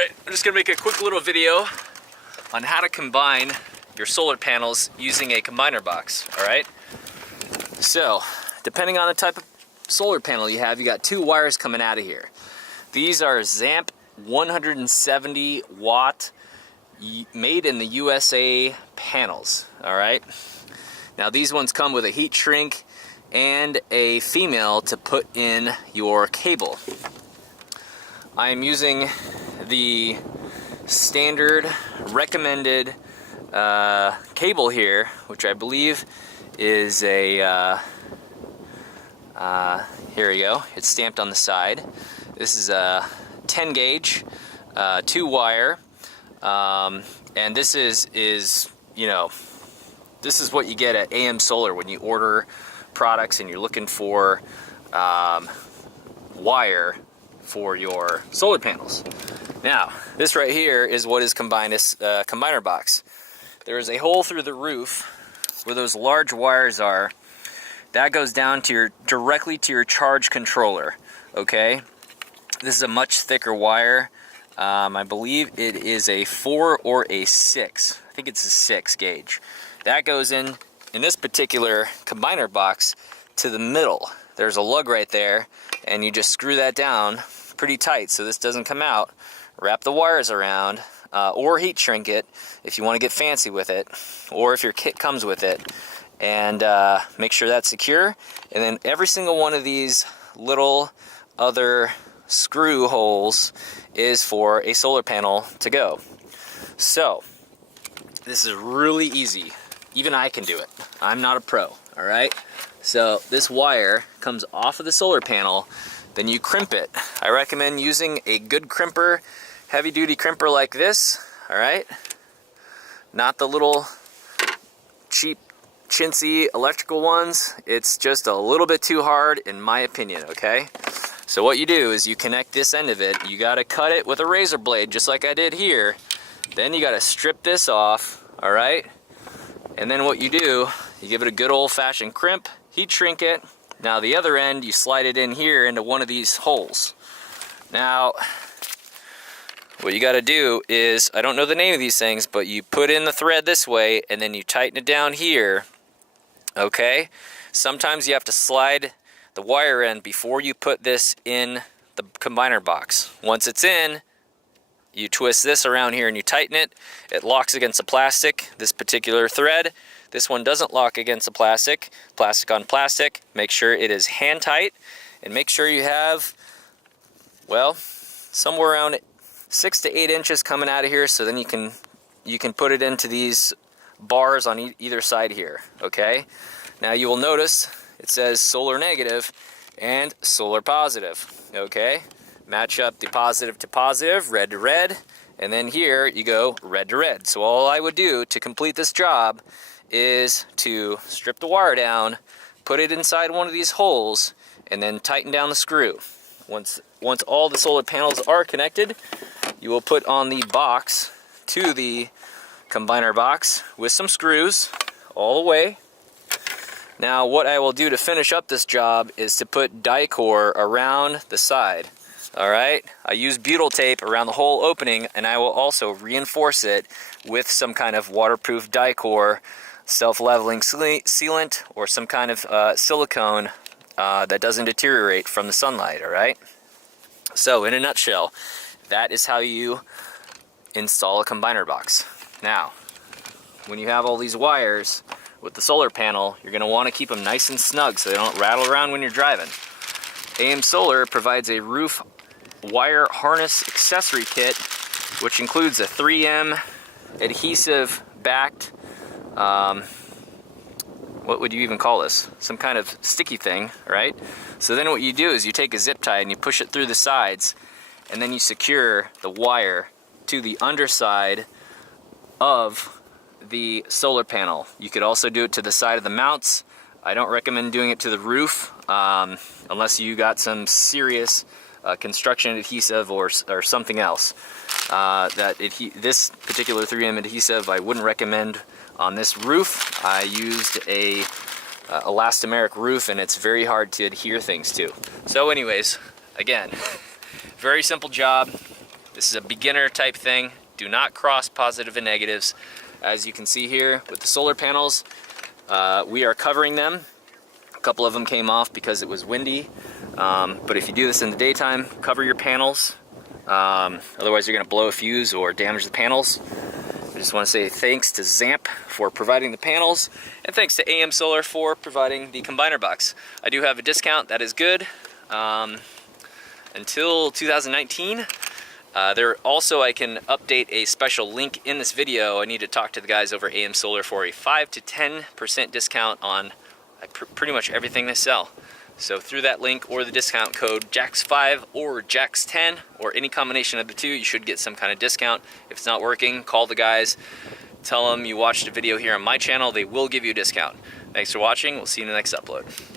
Alright, I'm just going to make a quick little video on how to combine your solar panels using a combiner box, alright? So, depending on the type of solar panel you have, you got two wires coming out of here. These are Zamp 170 watt made in the USA panels, alright? Now these ones come with a heat shrink and a female to put in your cable. I am using the standard recommended cable here, which I believe is a, here we go, it's stamped on the side. This is a 10 gauge, 2 wire, and this is, you know, this is what you get at AM Solar when you order products and you're looking for wire for your solar panels. Now, this right here is what is combiner box. There is a hole through the roof where those large wires are. That goes down to directly to your charge controller, okay? This is a much thicker wire. I believe it is a 4 or a 6. I think it's a 6 gauge. That goes in this particular combiner box to the middle. There's a lug right there, and you just screw that down pretty tight so this doesn't come out. Wrap the wires around, or heat shrink it if you want to get fancy with it, or if your kit comes with it, and make sure that's secure. And then every single one of these little other screw holes is for a solar panel to go. So this is really easy. Even I can do it. I'm not a pro, all right? So this wire comes off of the solar panel, then you crimp it. I recommend using a good crimper, heavy duty crimper like this, all right? Not the little cheap chintzy electrical ones. It's just a little bit too hard in my opinion, okay? So what you do is you connect this end of it. You gotta cut it with a razor blade just like I did here. Then you gotta strip this off, all right? And then what you do, you give it a good old-fashioned crimp, heat shrink it. Now the other end, you slide it in here into one of these holes. Now, what you gotta do is, I don't know the name of these things, but you put in the thread this way and then you tighten it down here, okay? Sometimes you have to slide the wire in before you put this in the combiner box. Once it's in, you twist this around here and you tighten it. It locks against the plastic, this particular thread. This one doesn't lock against the plastic. Plastic on plastic. Make sure it is hand tight, and make sure you have, well, somewhere around 6 to 8 inches coming out of here, so then you can put it into these bars on either side here, okay? Now you will notice it says solar negative and solar positive, okay? Match up the positive to positive, red to red, and then here you go red to red. So all I would do to complete this job is to strip the wire down, put it inside one of these holes, and then tighten down the screw. Once all the solar panels are connected, you will put on the box to the combiner box with some screws all the way. Now what I will do to finish up this job is to put Dicor around the side. Alright, I use butyl tape around the whole opening, and I will also reinforce it with some kind of waterproof Dicor, self-leveling sealant, or some kind of silicone that doesn't deteriorate from the sunlight, alright? So, in a nutshell, that is how you install a combiner box. Now, when you have all these wires with the solar panel, you're going to want to keep them nice and snug so they don't rattle around when you're driving. AM Solar provides a roof wire harness accessory kit, which includes a 3M adhesive backed, what would you even call this? Some kind of sticky thing, right? So then what you do is you take a zip tie and you push it through the sides, and then you secure the wire to the underside of the solar panel. You could also do it to the side of the mounts. I don't recommend doing it to the roof unless you got some serious construction adhesive or something else. This particular 3M adhesive I wouldn't recommend on this roof. I used a elastomeric roof, and it's very hard to adhere things to. So anyways, again, very simple job. This is a beginner type thing. Do not cross positive and negatives. As you can see here with the solar panels, we are covering them. A couple of them came off because it was windy. But if you do this in the daytime, cover your panels. Otherwise you're gonna blow a fuse or damage the panels. I just want to say thanks to Zamp for providing the panels, and thanks to AM Solar for providing the combiner box. I do have a discount, that is good, until 2019. There also, I can update a special link in this video. I need to talk to the guys over AM Solar for a 5 to 10% discount on pretty much everything they sell. So through that link or the discount code JAX5 or JAX10 or any combination of the two, you should get some kind of discount. If it's not working, call the guys, tell them you watched a video here on my channel. They will give you a discount. Thanks for watching. We'll see you in the next upload.